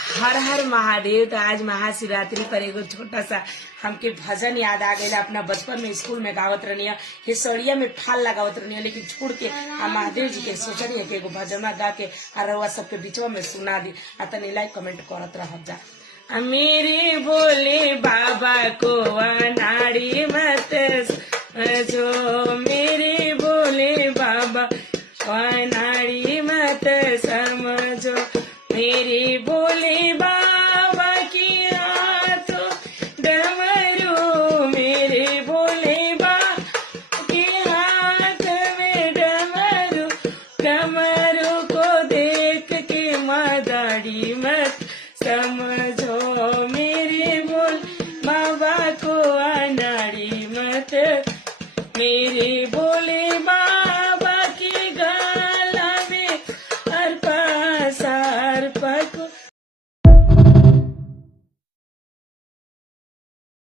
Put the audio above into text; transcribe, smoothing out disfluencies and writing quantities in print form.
हर हर महादेव। तो आज महाशिवरात्रि पर एगो छोटा सा हमके भजन याद आ गया। अपना बचपन में स्कूल में गावत रहनी, हिसड़िया में फाल लगावत रहनी, लेकिन छोड़ के आ महादेव जी के सोचनी कि एगो भजन गा के आ रउआ सबके बीचवा में सुना दी। आ तनी लाइक कमेंट करत रह जा। मेरे बोले बाबा को अनाड़ी मत जो, मेरे बोले बाबा अनाड़ी मत समझो, मेरे बोले बाबा की हाथों डमरू, मेरे बोले बाबा के हाथ में डमरू, डमरू को देख के मदारी मत समझो, मेरे बोल बाबा को अनाड़ी मत, मेरे